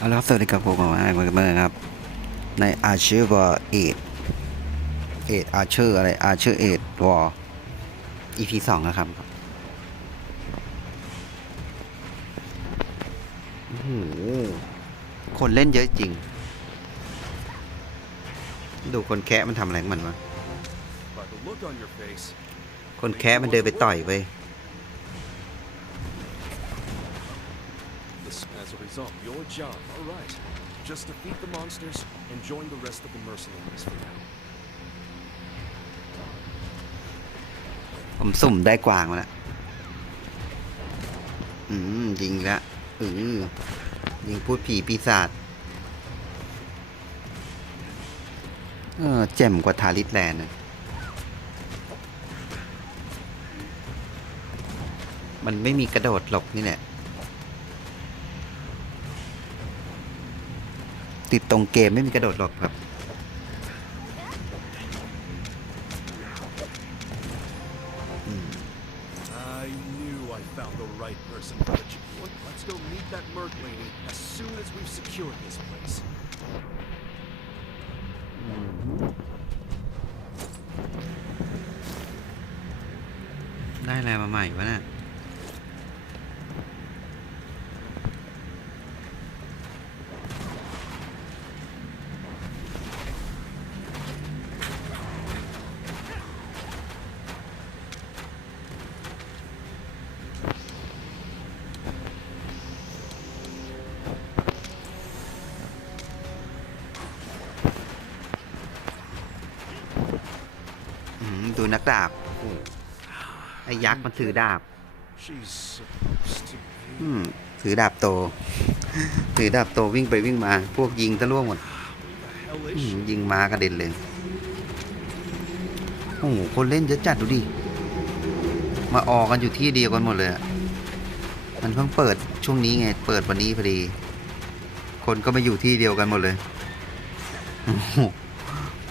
เอาละครับสวัสดีครับผมไอ้เมื่อครับ ในอาร์เชอร์วอร์เอ็ดเอ็ดอาร์เชอร์อะไรอาร์เชอร์เอ็ดวอร์ EP สองนะครับโอ้โหคนเล่นเยอะจริง ดูคนแคะมันทำอะไรของมันวะ By the look on your face, คนแคะมันเดินไปต่อยไป as a result, your job, all right. Just defeat the monsters and join the rest of the mercenaries for now. ผมสุ่มได้กวางมาแล้วอืมยิงละอือยิงพูดผีปีศาจ เออแจ่มกว่าทาริสแลนด์นะมันไม่มีกระโดดหลบนี่แหละ ติดตรงเกมไม่มีกระโดดหลบครับ นักดาบโอ้โหไอ้ยักษ์มันถือดาบ She's supposed to อื be. มถือดาบโต ถือดาบโตวิ่งไปวิ่งมา พวกยิงทะล่วงหมด Hell อื is ม she? ยิงมากระเด็นเลย โอ้โห คนเล่นเยอะจัดดูดิ มาออกกันอยู่ที่เดียวกันหมดเลยอะมันเพิ่งเปิดช่วงนี้ไง เปิดวันนี้พอดี คนก็มาอยู่ที่เดียวกันหมดเลยโอ้โห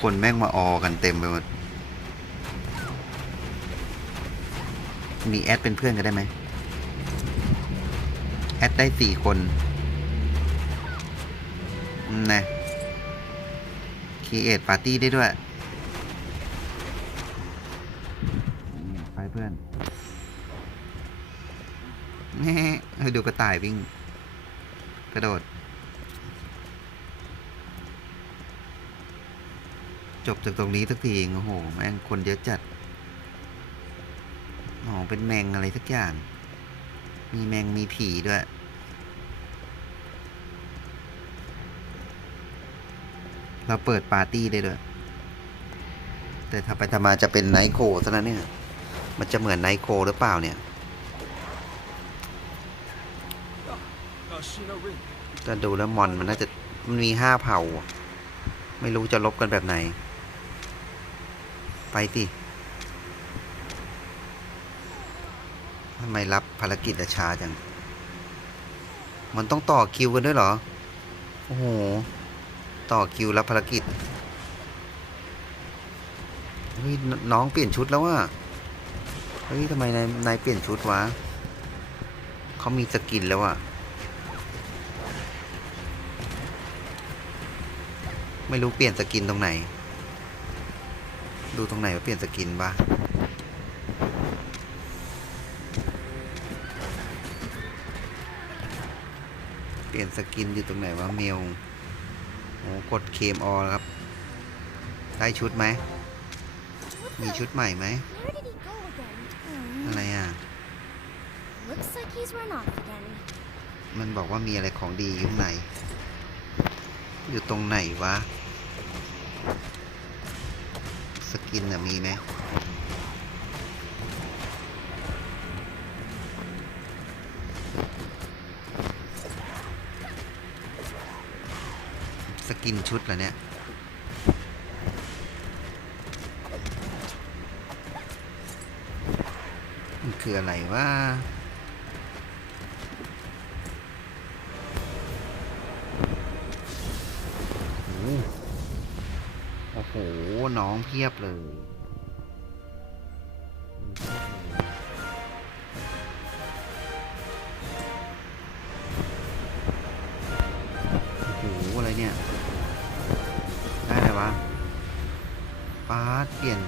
คนแม่งมาออกันเต็มไปหมด มีแอดเป็นเพื่อนกันได้ไหมแอดได้สี่คนนะคีเอทปาร์ตี้ได้ด้วย ไปเพื่อนแม่ให้ดูกระต่ายวิ่ง กระโดด จบจากตรงนี้สักทีเองโอ้โห แม่งคนเยอะจัด อ๋อเป็นแมงอะไรสักอย่าง มีแมงมีผีด้วย เราเปิดปาร์ตี้ได้ด้วย แต่ถ้าไปทำมาจะเป็นไนโคซะแล้วเนี่ย มันจะเหมือนไนโคหรือเปล่าเนี่ยจะดูแล้วมอนมันน่าจะมันมีห้าเผ่า ไม่รู้จะลบกันแบบไหน ไปสิ ทำไมรับภารกิจอะช้าจัง มันต้องต่อคิวกันด้วยเหรอ โอ้โห ต่อคิวรับภารกิจ เฮ้ยนน้องเปลี่ยนชุดแล้วอะเฮ้ยทำไมนายนายเปลี่ยนชุดวะ เขามีสกินแล้วอะไม่รู้เปลี่ยนสกินตรงไหน ดูตรงไหนว่าเปลี่ยนสกินบ้าง ลี่ยนสกินอยู่ตรงไหนวะเมลโอ้กดเคมออครับ ได้ชุดไหม มีชุดใหม่ไหม อะไรอะ มันบอกว่ามีอะไรของดีอยู่ข้างในอยู่ตรงไหนวะ สกินอะมีไหม กินชุดเหรอเนี่ยมันคืออะไรวะโอ้โห น้องเพียบเลย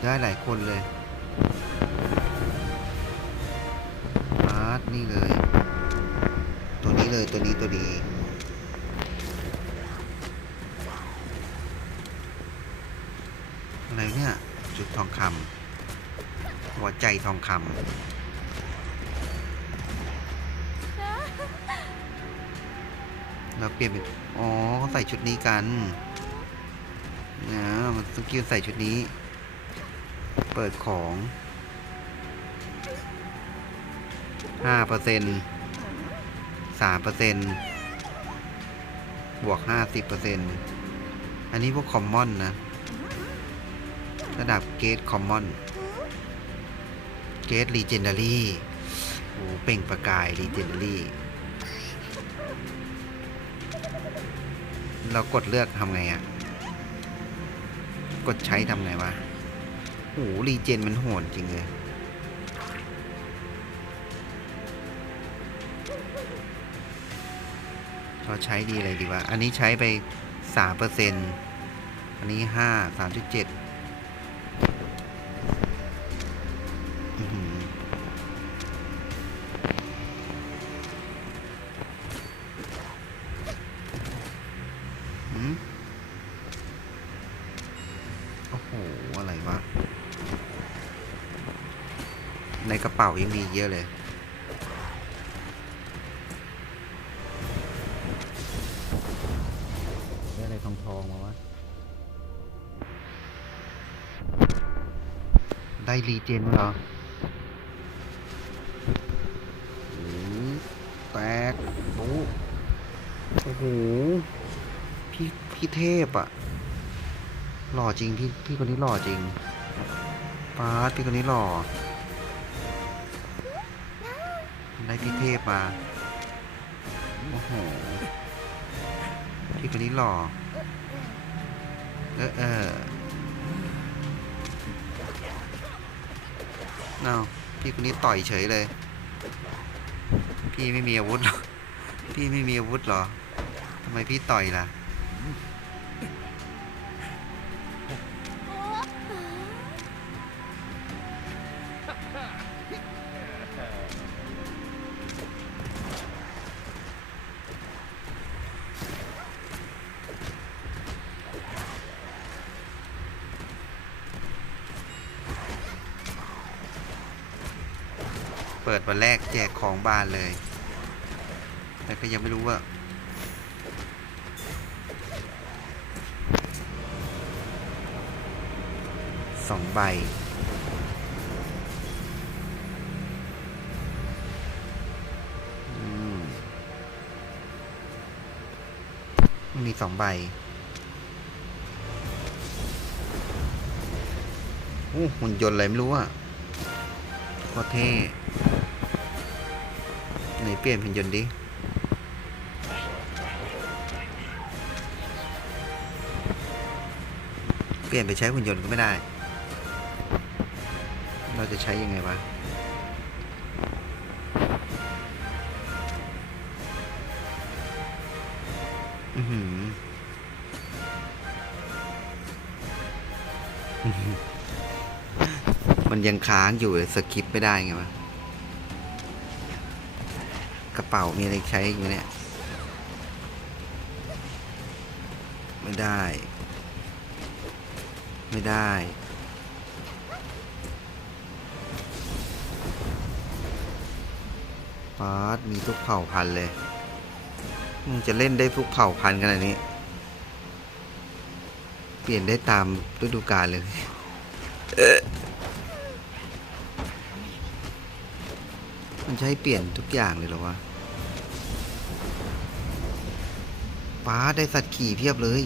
ได้หลายคนเลยป้าดนี่เลย ตัวนี้เลยตัวนี้ตัวดีอะไรเนี่ย จุดทองคำหัวใจทองคำเราเปลี่ยนเป็น อ๋อเขาใส่ชุดนี้กันนะมันสกิลใส่ชุดนี้ เปิดของห้าเปอร์เซ็นสามเปอร์เซ็นต์บวกห้าสิบเปอร์เซ็นต์อันนี้พวกคอมมอนนะ ระดับเกตคอมมอน เกตลีเจนดารี่โอ้เปล่งประกายลีเจนดารี่ เรากดเลือกทำไงอะกดใช้ทำไงวะ โอ้รีเจนมันโหดจริงเลยเราใช้ดีอะไรดีวะ อันนี้ใช้ไป 3%อันนี้ 5 3.7ายังมีเยอะเลย ได้อะไรทองทองๆมาวะ ได้รีเจนเหรอหือแตกโอ้โอ้โห พี่พี่เทพอะหล่อจริง พี่พี่คนนี้หล่อจริงป้าดพี่คนนี้หล่อ ได้พี่เทพมาโอ้โหพี่คนนี้หล่อเออเออเอ้าพี่คนนี้ต่อยเฉยเลย พี่ไม่มีอาวุธหรอ พี่ไม่มีอาวุธหรอทำไมพี่ต่อยล่ะ เปิดวันแรกแจกของบานเลย แต่ก็ยังไม่รู้ว่าสองใบ มีสองใบโอ้หุ่นยนต์อะไรไม่รู้อะโคตรเท่ เปลี่ยนเป็นยนต์ดิ เปลี่ยนไปใช้หุ่นยนต์ก็ไม่ได้ เราจะใช้ยังไงวะ อือหือมันยังค้างอยู่เลยสกิปไม่ได้ไงวะ กระเป๋ามีอะไรใช้อยู่เนี่ย ไม่ได้ ไม่ได้ปาร์ตมีทุกเผ่าพันธุ์เลยมึงจะเล่นได้ทุกเผ่าพันธุ์ขนาดนี้ เปลี่ยนได้ตามฤดูกาลเลยมันจะให้เปลี่ยนทุกอย่างเลยเหรอวะ ป้าได้สัตว์ขี่เพียบเลย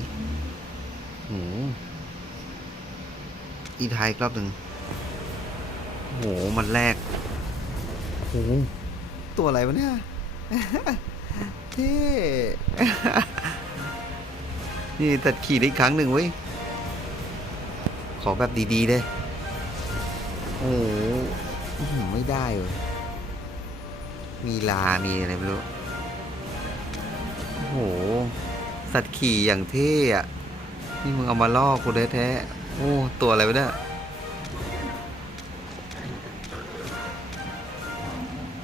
โหอีไทยอีกรอบหนึ่งโห มันแรกโหตัวอะไรวะเนี่ย เท่ นี่ตัดขี่ได้อีกครั้งหนึ่งเว้ย ขอแบบดีๆเลยโอ้โหหือไม่ได้เว้ยมีลา มีอะไรไม่รู้ โอ้โห สัตว์ขี่อย่างเท่อะนี่มึงเอามาล่อกูแท้ๆโอ้ ตัวอะไรวะเนี่ย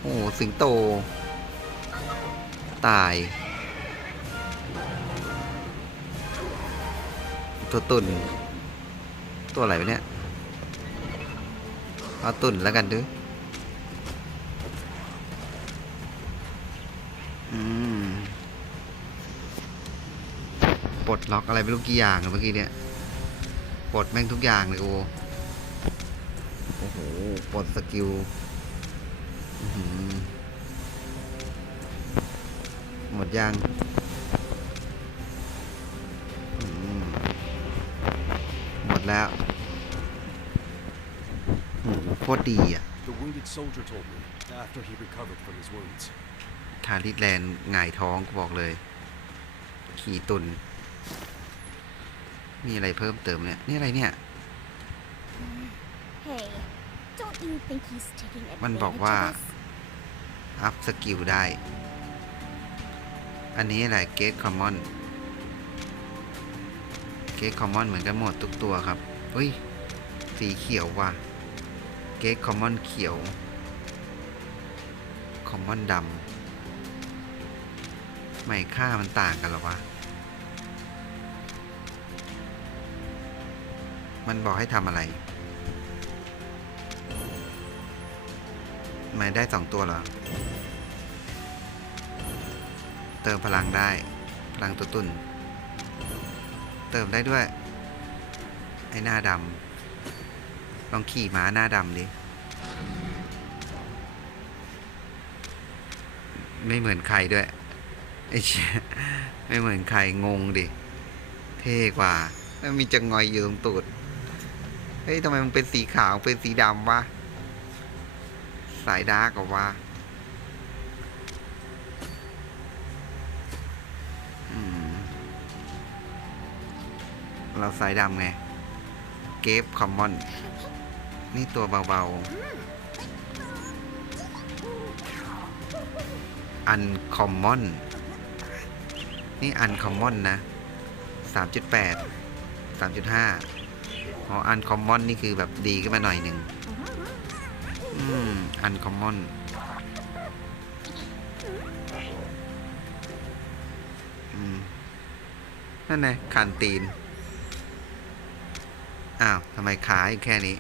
โอ้ สิงโต ตาย ตัวตุ่น ตัวอะไรวะเนี่ย เอาตุ่นแล้วกันดูอืม ปล ดล็อกอะไรไม่รู้กี่อย่างอะเมื่อกี้เนี่ยปลดแม่งทุกอย่างเลยโอ้โอ้โหปลดสกิลอื้อหือหมดยังอืมหมดแล้วโอ้โหโคตรดีอะ The wounded soldier told me after he recovered from his wounds. ทาริสแลนด์หงายท้องกูบอกเลย ขี่ตุน มีอะไรเพิ่มเติมเนี่ยนี่อะไรเนี่ย Hey, don't you think he's taking มัน advantage บอกว่า of us? อัพสกิลได้ อันนี้อะไรเก t คอมมอนเก t คอมมอนเหมือนกันหมดทุกตัวครับเฮ้ย สีเขียวว่ะ เก t คอมมอนเขียว คอมมอนดำไม่ค่ามันต่างกันเหรอวะ มันบอกให้ทำอะไรไม่ได้สองตัวเหรอ เติมพลังได้ พลังตัวตุนเติมได้ด้วย ไอ้หน้าดำลองขี่ม้าหน้าดำดิ ไม่เหมือนใครด้วยไอ้เชี่ยไม่เหมือนใครงงดิ เท่กว่า แล้วมีจะงอยอยู่ตรงตูด เฮ้ยทำไมมันเป็นสีขาวเป็นสีดำวะ สายดาร์กวะเราสายดำไง เกฟคอมมอน นี่ตัวเบาๆ อันคอมมอน นี่อันคอมมอนนะ 3.8 3.5 อ๋ออันคอมมอนนี่คือแบบดีขึ้นมาหน่อยหนึ่งอืมอันคอมมอนอืมนั่นไงคันตีน อ้าวทำไมขายแค่นี้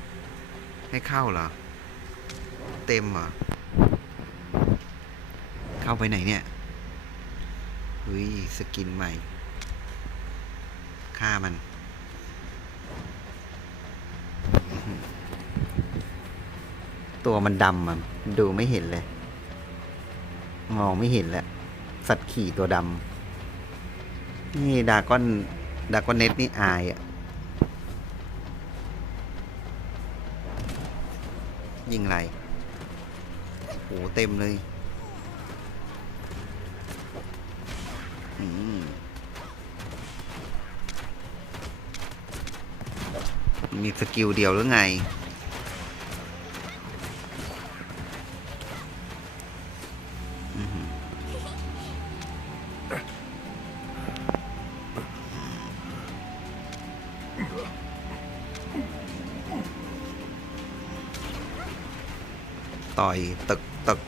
ให้เข้าเหรอ เต็มเหรอ เข้าไปไหนเนี่ยเฮ้ยสกินใหม่ ฆ่ามัน ตัวมันดำอะดูไม่เห็นเลย มองไม่เห็นแหละสัตว์ขี่ตัวดำนี่ดาก้อนดาก้อนเน็ตนี่อายอะยิงไรโหเต็มเลยอืมมีสกิลเดียวหรือไง ต่อยตึกตึก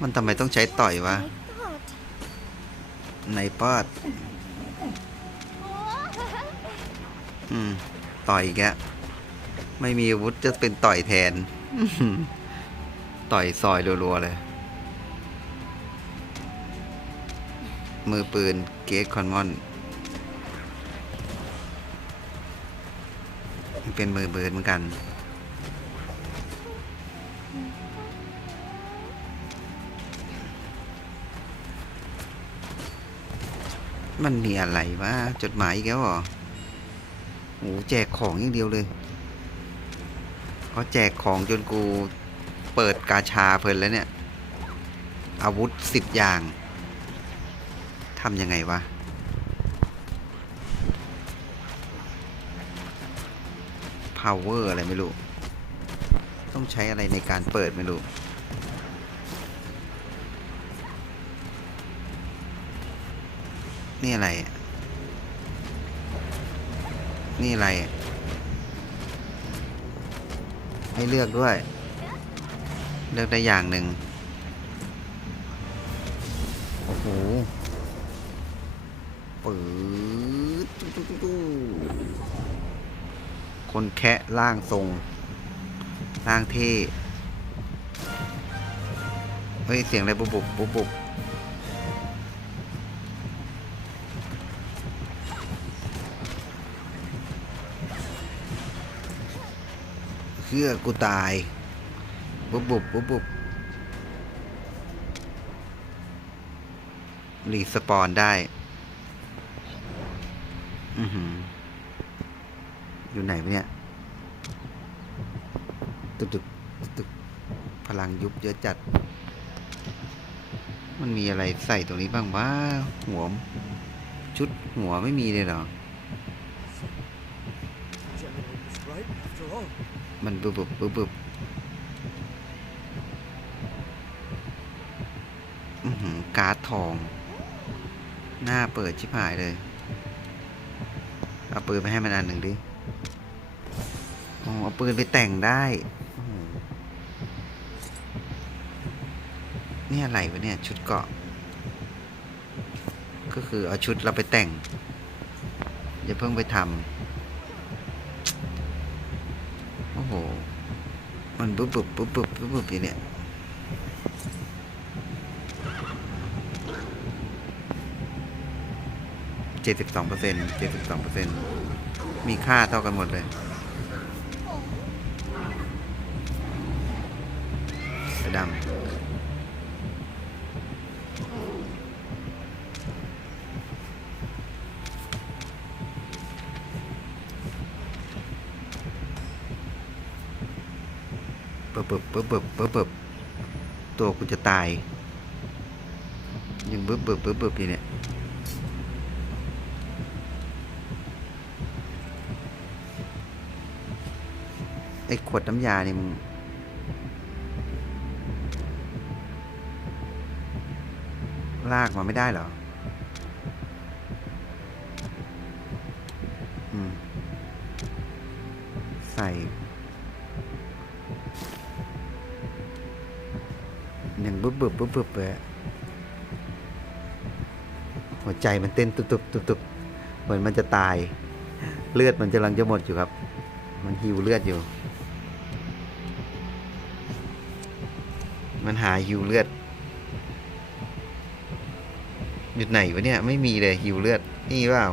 มันทำไมต้องใช้ต่อยวะในปอดอืม ต่อยอีกไม่มีอาวุธจะเป็นต่อยแทน ต่อยซอยรัวๆเลย มือปืนเกตคอนมอน เป็นมือปืนเหมือนกัน มันมีอะไรวะจดหมายอีกแล้วเหรอโอ้แจกของอย่างเดียวเลยเขาแจกของจนกูเปิดกาชาเพลินแล้วเนี่ย อาวุธสิบอย่างทำยังไงวะ power อะไรไม่รู้ ต้องใช้อะไรในการเปิดไม่รู้ นี่อะไร นี่อะไร ให้เลือกด้วย เลือกได้อย่างหนึ่ง โอ้โหปื๊ดตุ๊ตุ๊ตุ๊ตุ๊คนแคะร่างทรง ร่างเท่เฮ้ย เสียงอะไรบุบบุบบุบบุบ เชื่อกูตาย บุบบุบบุบบุบรีสปอนได้ อือหือ อยู่ไหนวะเนี่ย ตึกตึกตึกพลังยุบเยอะจัด มันมีอะไรใส่ตรงนี้บ้างวะหัว ชุดหัวไม่มีเลยเหรอ มันบึบบึบบึบบึบการ์ดทอง หน้าเปิดชิบหายเลย เอาปืนไปให้มันอันหนึ่งดิอ๋อเอาปืนไปแต่งได้นี่อะไรวะเนี่ย ชุดเกาะ ก็คือเอาชุดเราไปแต่ง อย่าเพิ่งไปทำ โอ้โห มันบึบบึบบึบบึบบึบบึบอยู่เนี่ยเจ็ดสิบสองเปอร์เซ็นต์เจ็ดสิบสองเปอร์เซ็นต์มีค่าเท่ากันหมดเลยเสือดำ บึบบึบบึบบึบบึบบึบตัวกูจะตาย ยังบึบบึบบึบบึบอยู่เนี่ยไอ้ขวดน้ำยานี่มึงลากมาไม่ได้เหรอ อืม ใส่ บึบบึบบึบเลยหัวใจมันเต้นตุบตุบตุบตุบเหมือนมันจะตาย เลือดมันกำลังจะหมดอยู่ครับ มันหิวเลือดอยู่ มันหาหิวเลือดอยู่ไหนวะเนี่ยไม่มีเลยหิวเลือดนี่เปล่า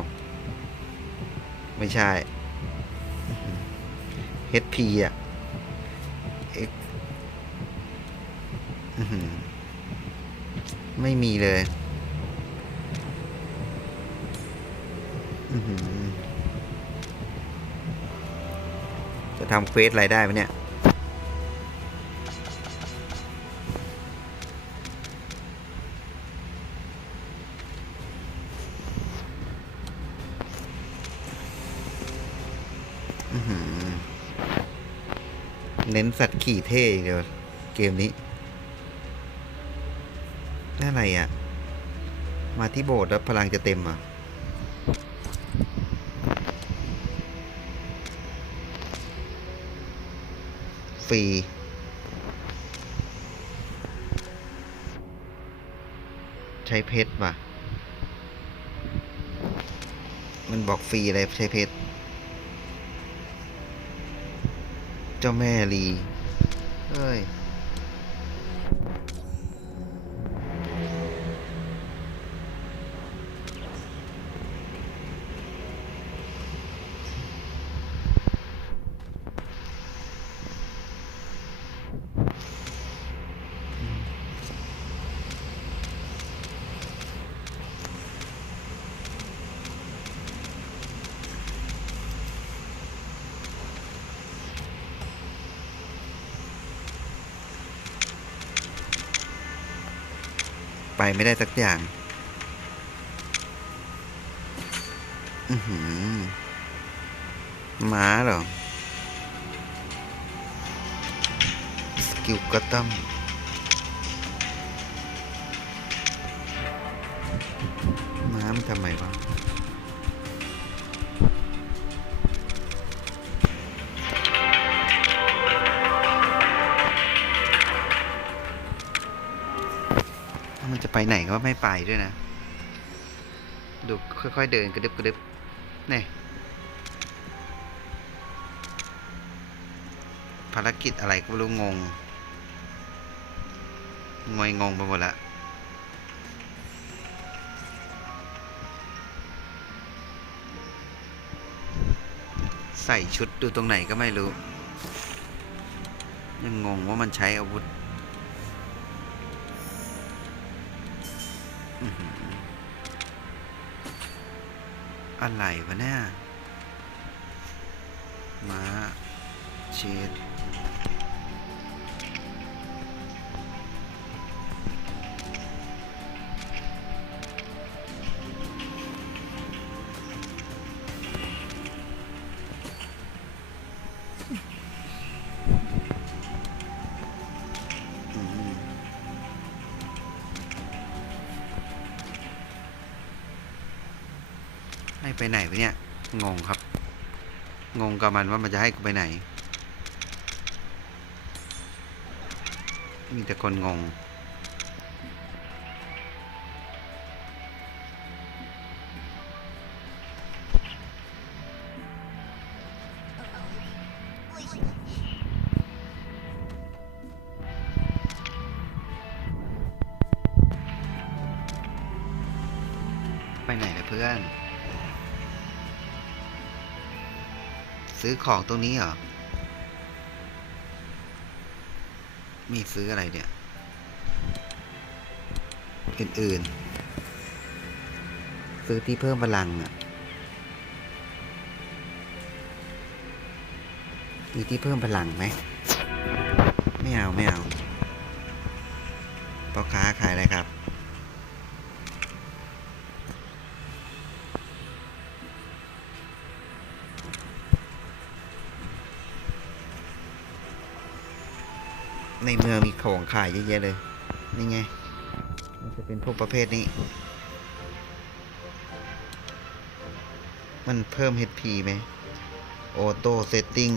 ไม่ใช่ HP อะ ไม่มีเลยจะทำเควสอะไรได้ไหมเนี่ยเน้นสัตว์ขี่เท่เดียวเกมนี้ อะไรอะ มาที่โบสถ์แล้วพลังจะเต็มอะฟรีใช้เพชรว่ะ มันบอกฟรีอะไรใช้เพชร เจ้าแม่ลี เอ้ย ไม่ได้สักอย่าง อือหือม้าเหรอ สกิลกระตัมม้ามันทำไมวะ ไปไหนก็ไม่ไปด้วยนะ ดูค่อยๆเดินกระดึบกระดึบนี่ภารกิจอะไรก็ไม่รู้งง งวยงงไปหมดละใส่ชุดดูตรงไหนก็ไม่รู้ ยังงงว่ามันใช้อาวุธ อะไรวะเนี่ย ม้า เชด กับมันว่ามันจะให้กูไปไหน มีแต่คนงง ไปไหนล่ะเพื่อน ซื้อของตรงนี้เหรอ มีซื้ออะไรเนี่ย อื่นๆ ซื้อที่เพิ่มพลังอะ มีที่เพิ่มพลังไหม ไม่เอา ไม่เอาพ่อค้าขายอะไรครับ ในเมืองมีของขายเยอะแยะเลย นี่ไง มันจะเป็นพวกประเภทนี้ มันเพิ่ม HP ไหมออโต้เซตติ้ง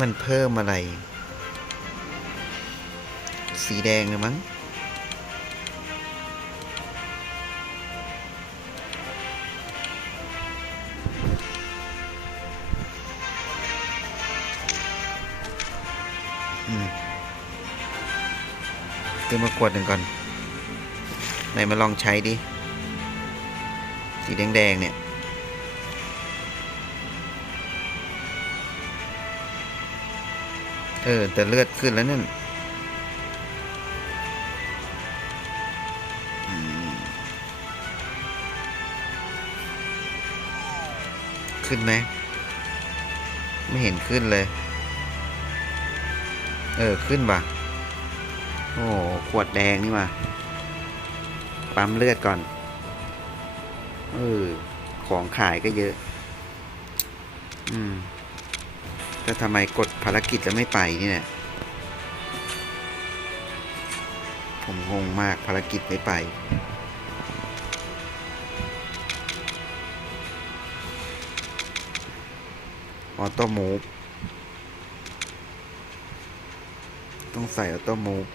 มันเพิ่มอะไร สีแดงเลยมั้ง ซื้อมาขวดหนึ่งก่อนไหนมาลองใช้ดิ สีแดงๆเนี่ย เออ แต่เลือดขึ้นแล้วนั่นขึ้นไหม ไม่เห็นขึ้นเลย เออ ขึ้นว่ะ โอ้ ขวดแดงนี่ว่ะปั๊มเลือดก่อน เออ ของขายก็เยอะ อืมแต่ทำไมกดภารกิจแล้วไม่ไปนี่เนี่ย ผมงงมากภารกิจไม่ไป ออโต้มูฟต้องใส่ออโต้มูฟ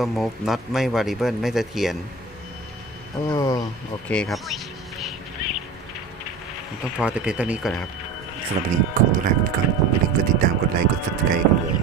ออโต้มูฟน็อตไม่ variable ไม่เสถียรโอ้โอเคครับผมต้องพอแต่เพียงเท่านี้ก่อนนะครับสำหรับวันนี้ขอตัวลาไปก่อนอย่าลืมกดติดตามกดไลค์กด subscribe กดเลย